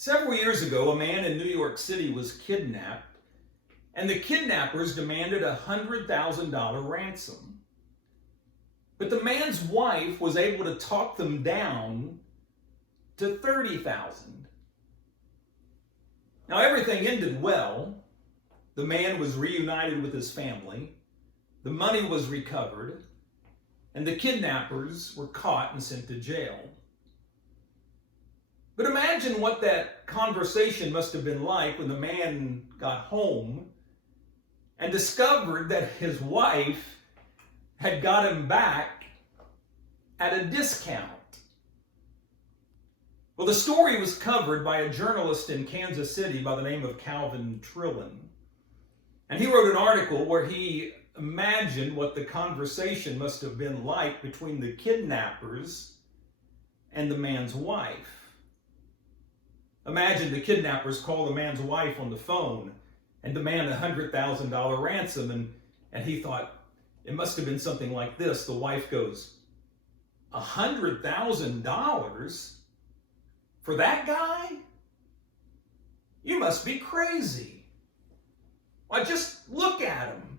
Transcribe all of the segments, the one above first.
Several years ago, a man in New York City was kidnapped, and the kidnappers demanded a $100,000 ransom. But the man's wife was able to talk them down to $30,000. Now everything ended well. The man was reunited with his family, the money was recovered, and the kidnappers were caught and sent to jail. But imagine what that conversation must have been like when the man got home and discovered that his wife had got him back at a discount. Well, the story was covered by a journalist in Kansas City by the name of Calvin Trillin. And he wrote an article where he imagined what the conversation must have been like between the kidnappers and the man's wife. Imagine the kidnappers call the man's wife on the phone and demand a $100,000 ransom, and he thought it must have been something like this. The wife goes, $100,000 for that guy? You must be crazy. Why, just look at him.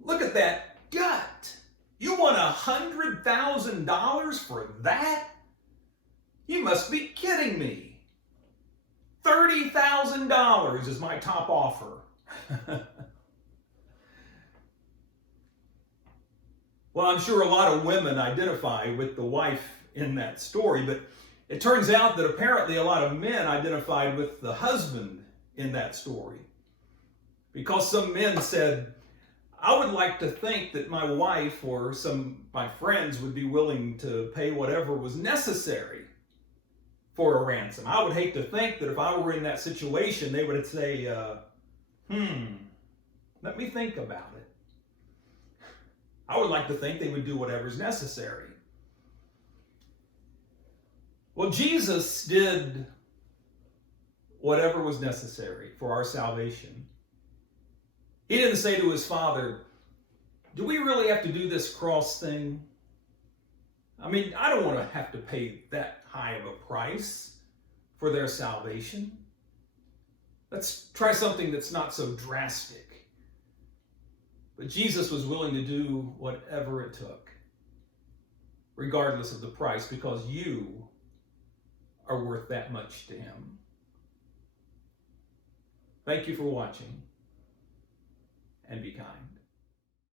Look at that gut. You want $100,000 for that? You must be kidding me. $30,000 is my top offer. Well, I'm sure a lot of women identify with the wife in that story, but it turns out that apparently a lot of men identified with the husband in that story. Because some men said, I would like to think that my wife or some of my friends would be willing to pay whatever was necessary for a ransom. I would hate to think that if I were in that situation, they would say, let me think about it. I would like to think they would do whatever's necessary. Well, Jesus did whatever was necessary for our salvation. He didn't say to his Father, do we really have to do this cross thing? I mean, I don't want to have to pay that high of a price for their salvation. Let's try something that's not so drastic. But Jesus was willing to do whatever it took, regardless of the price, because you are worth that much to him. Thank you for watching, and be kind.